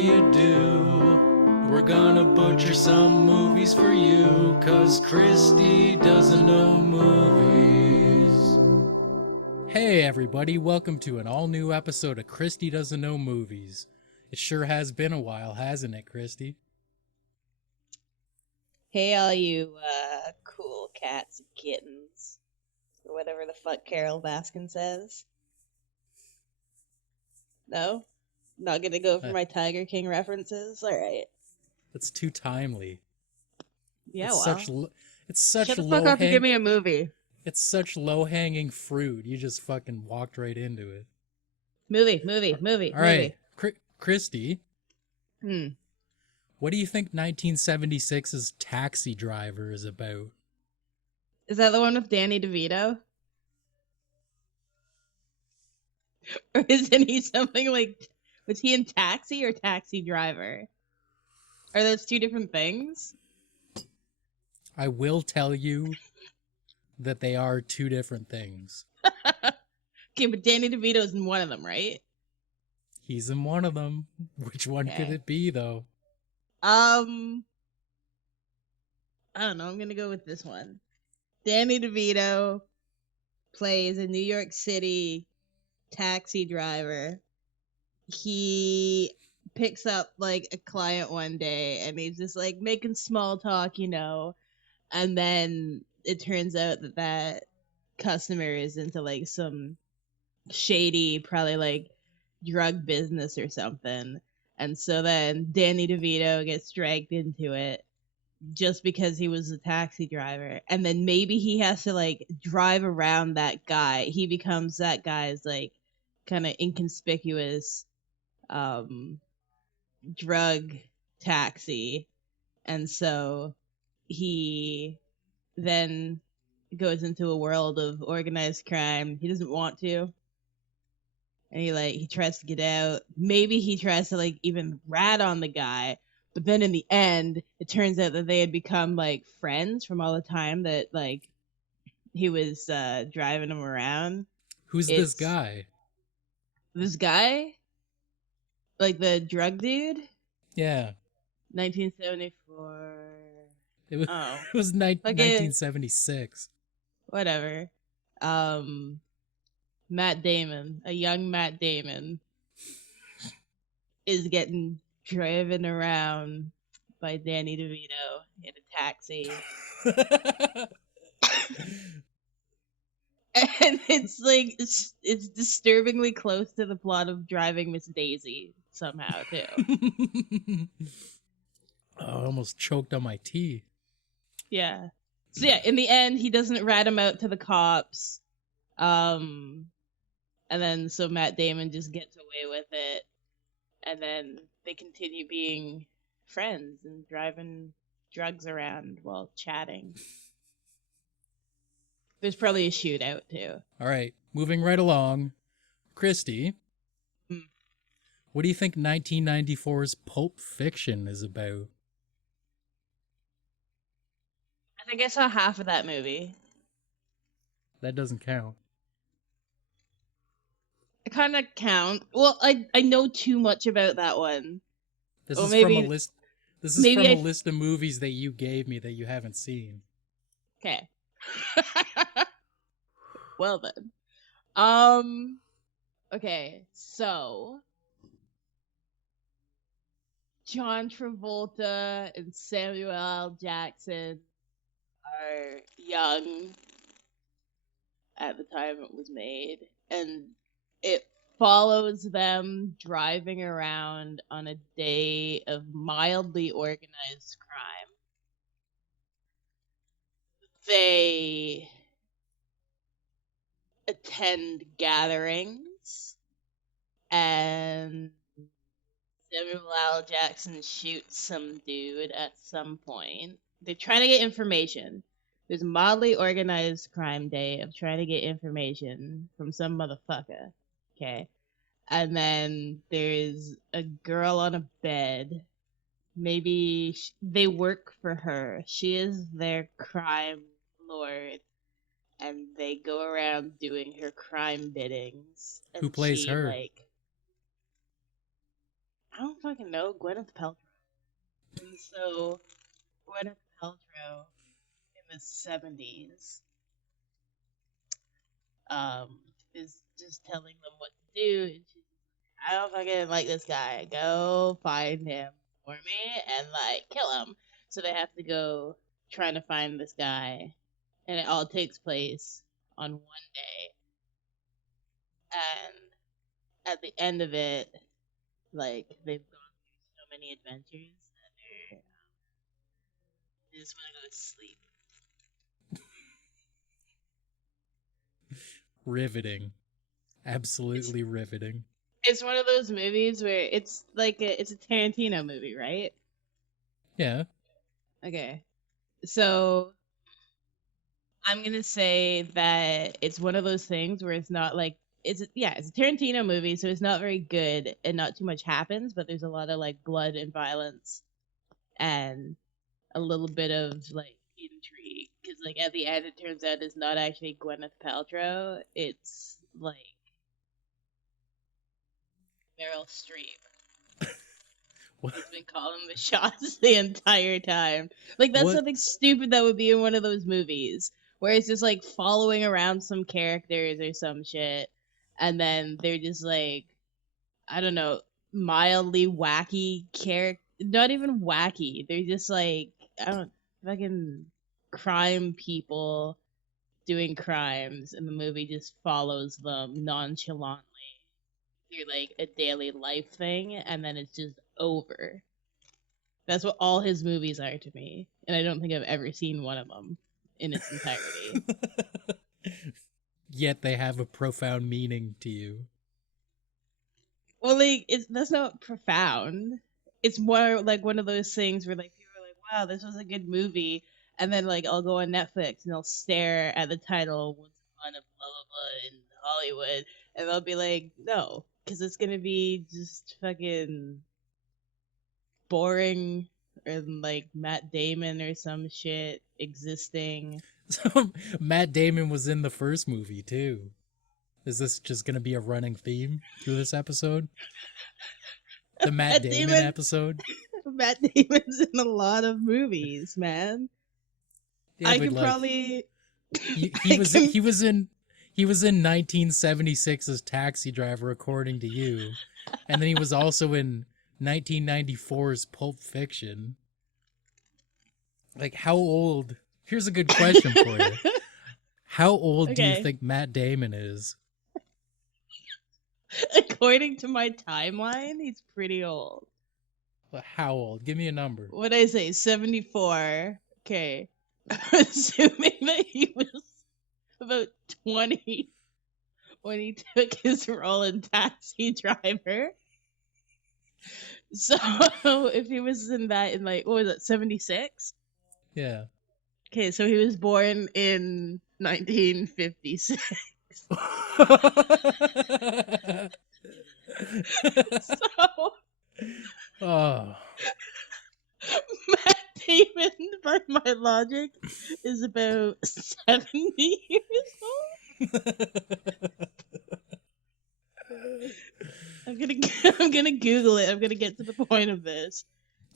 any ado, we're gonna butcher some movies for you, 'cause Kristy doesn't know movies. Hey everybody, welcome to an all-new episode of Kristy Doesn't Know Movies. It sure has been a while, hasn't it, Kristy? Hey, all you cool cats and kittens, or whatever the fuck Carol Baskin says. No? Not gonna go for my Tiger King references? Alright. That's too timely. Yeah, It's well. such Shut the fuck up and give me a movie. It's such low-hanging fruit. You just fucking walked right into it. Movie. All right, Kristy. Hmm. What do you think 1976's Taxi Driver is about? Is that the one with Danny DeVito? Or isn't he something like... Was he in Taxi or Taxi Driver? Are those two different things? I will tell you that they are two different things. Okay, but Danny DeVito's in one of them, right? He's in one of them. Which one could it be, though? I don't know. I'm gonna go with this one. Danny DeVito plays a New York City taxi driver. He picks up like a client one day and he's just like making small talk, and then it turns out that customer is into like some shady, probably like drug business or something. And so then Danny DeVito gets dragged into it just because he was a taxi driver. And then maybe he has to like drive around that guy. He becomes that guy's like kind of inconspicuous drug taxi. And so he then goes into a world of organized crime. He doesn't want to. And he tries to get out. Maybe he tries to like even rat on the guy, but then in the end, it turns out that they had become like friends from all the time that like he was driving him around. Who's this guy? This guy? Like the drug dude? Yeah. 1974. It was 1976. Whatever. Matt Damon, a young Matt Damon, is getting driven around by Danny DeVito in a taxi. And it's like, it's disturbingly close to the plot of Driving Miss Daisy, somehow, too. Oh, I almost choked on my tea. Yeah. So yeah, in the end, he doesn't rat him out to the cops. And then so Matt Damon just gets away with it. And then they continue being friends and driving drugs around while chatting. There's probably a shootout too. All right, moving right along. Kristy, what do you think 1994's Pulp Fiction is about? I think I saw half of that movie. That doesn't count. It kind of count. Well, I know too much about that one. This is from a list. This is from a list of movies that you gave me that you haven't seen. Okay. Well then. Okay, so John Travolta and Samuel L. Jackson are young at the time it was made, and it follows them driving around on a day of mildly organized crime. They attend gatherings, and Samuel L. Jackson shoots some dude at some point. They're trying to get information. There's a mildly organized crime day of trying to get information from some motherfucker. Okay. And then there's a girl on a bed. Maybe they work for her. She is their crime lord. And they go around doing her crime biddings. Who plays her? I don't fucking know, Gwyneth Paltrow. And so Gwyneth Paltrow in the 70s is just telling them what to do, and she's I don't fucking like this guy. Go find him for me and like kill him. So they have to go trying to find this guy, and it all takes place on one day. And at the end of it, like they've gone through so many adventures that they just want to go to sleep. Riveting. Absolutely riveting. It's one of those movies where it's like it's a Tarantino movie, right? Yeah. Okay. So I'm gonna say that it's one of those things where it's not like it's a Tarantino movie, so it's not very good and not too much happens, but there's a lot of like blood and violence and a little bit of like intrigue because like at the end it turns out it's not actually Gwyneth Paltrow, it's like Meryl Streep. What? He's been calling the shots the entire time. Like that's What? something stupid that would be in one of those movies where it's just like following around some characters or some shit, and then they're just like, I don't know, mildly wacky character. Not even wacky. They're just like I don't fucking crime people doing crimes, and the movie just follows them nonchalantly through like a daily life thing, and then it's just over. That's what all his movies are to me, and I don't think I've ever seen one of them in its entirety. Yet they have a profound meaning to you. Well, like that's not profound. It's more like one of those things where like people are like, "Wow, this was a good movie," and then like I'll go on Netflix and I'll stare at the title "Once Upon a Blah Blah Blah in Hollywood," and I'll be like, "No," because it's gonna be just fucking boring and like Matt Damon or some shit existing. So Matt Damon was in the first movie too. Is this just going to be a running theme through this episode? The Matt Damon episode? Matt Damon's in a lot of movies, man. Yeah, I but could like, probably he was in 1976's Taxi Driver, according to you, and then he was also in 1994's Pulp Fiction. Like, how old? Here's a good question for you. How old do you Okay. think Matt Damon is? According to my timeline, he's pretty old. Well, how old? Give me a number. What'd I say? 74. Okay. I'm assuming that he was about 20 when he took his role in Taxi Driver. So if he was in that in like, what was it, 76? Yeah. Okay, so he was born in 1956. So Oh. Matt Damon, by my logic, is about 70 years old. I'm gonna Google it. I'm gonna get to the point of this.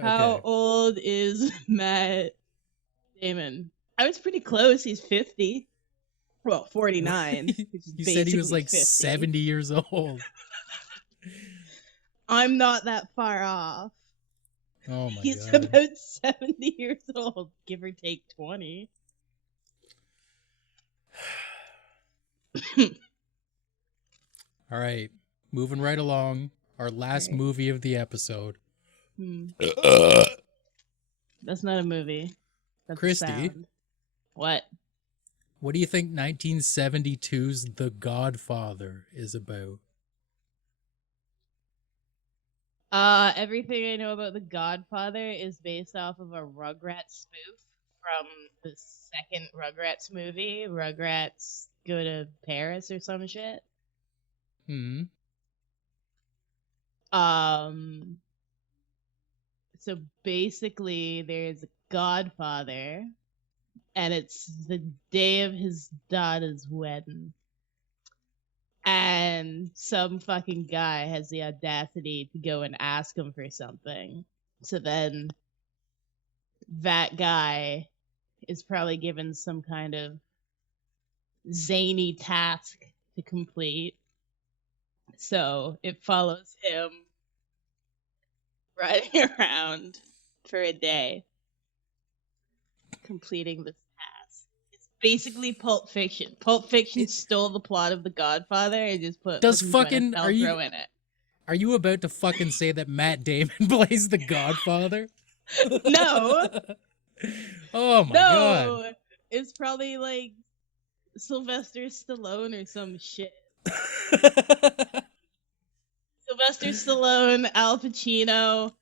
How Okay. old is Matt Damon? I was pretty close. He's 50. Well, 49. You said he was basically like 50. 70 years old. I'm not that far off. Oh my He's god. about 70 years old, give or take 20. All right. Moving right along. Our last Right. movie of the episode. That's not a movie. That's a Kristy. sound. What? What do you think 1972's The Godfather is about? Everything I know about The Godfather is based off of a Rugrats spoof from the second Rugrats movie. Rugrats go to Paris or some shit. Hmm. So basically there's a Godfather, and it's the day of his daughter's wedding. and some fucking guy has the audacity to go and ask him for something. So then that guy is probably given some kind of zany task to complete. So it follows him riding around for a day, completing this task. It's basically Pulp Fiction. Pulp Fiction stole the plot of The Godfather and just put Does fucking Gwyneth are you Paltrow in it. are you about to fucking say that Matt Damon plays the Godfather? No. Oh my god. It's probably like Sylvester Stallone or some shit. Sylvester Stallone, Al Pacino.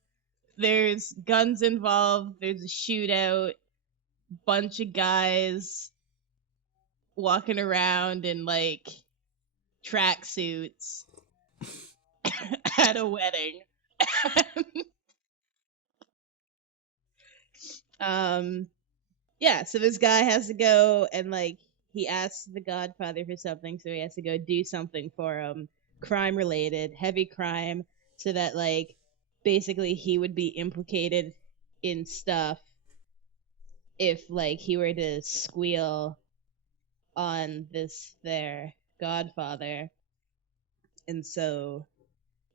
There's guns involved. There's a shootout. Bunch of guys walking around in like tracksuits at a wedding. Yeah, so this guy has to go and like he asks the Godfather for something, so he has to go do something for him, crime related, heavy crime, so that like basically he would be implicated in stuff if like he were to squeal on this their Godfather. And so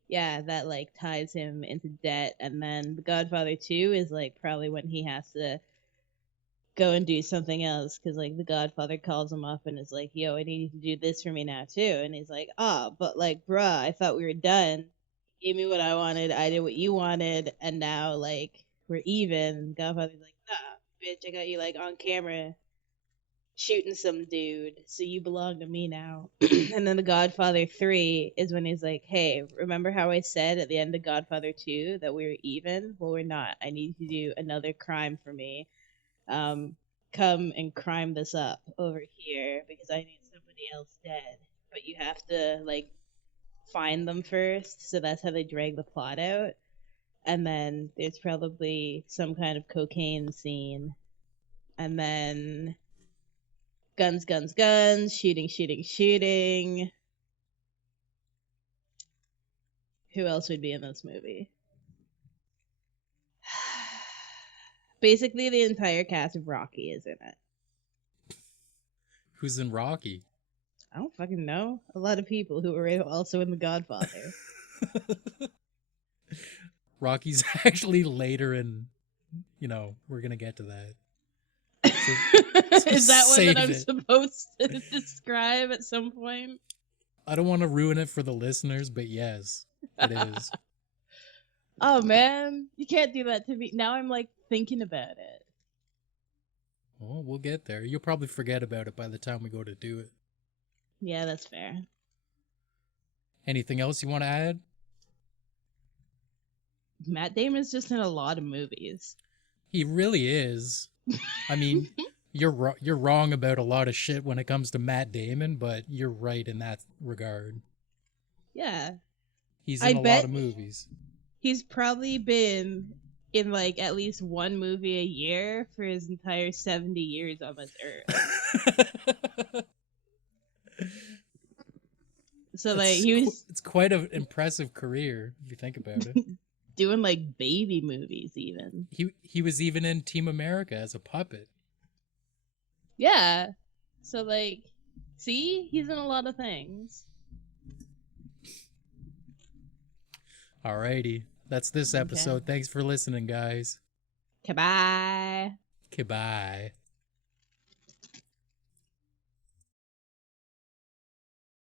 yeah, that like ties him into debt. And then The Godfather 2 is like probably when he has to go and do something else because like the Godfather calls him up and is like, yo, I need you to do this for me now too. And he's like, but like, bruh, I thought we were done. You gave me what I wanted, I did what you wanted, and now like we're even. And Godfather's like, nah, bitch, I got you like on camera shooting some dude, so you belong to me now. And then The Godfather 3 is when he's like, hey, remember how I said at the end of Godfather 2 that we were even? Well, we're not. I need you to do another crime for me. Come and crime this up over here because I need somebody else dead. But you have to like find them first, so that's how they drag the plot out. And then there's probably some kind of cocaine scene. And then guns, guns, guns, shooting, shooting, shooting. Who else would be in this movie? Basically, the entire cast of Rocky is in it. Who's in Rocky? I don't fucking know. A lot of people who were also in The Godfather. Rocky's actually later in, we're gonna get to that. So is that one that I'm it. supposed to describe at some point? I don't want to ruin it for the listeners, but yes, it is. Oh man, you can't do that to me. Now I'm like thinking about it. Well, we'll get there. You'll probably forget about it by the time we go to do it. Yeah, that's fair. Anything else you want to add? Matt Damon's just in a lot of movies. He really is. I mean, you're wrong about a lot of shit when it comes to Matt Damon, but you're right in that regard. Yeah. He's in a lot of movies. He's probably been in like at least one movie a year for his entire 70 years on this earth. So like it's quite an impressive career if you think about it. Doing like baby movies even. He was even in Team America as a puppet. Yeah. So like, see, he's in a lot of things. Alrighty. That's this episode. Okay. Thanks for listening, guys. Goodbye. Goodbye.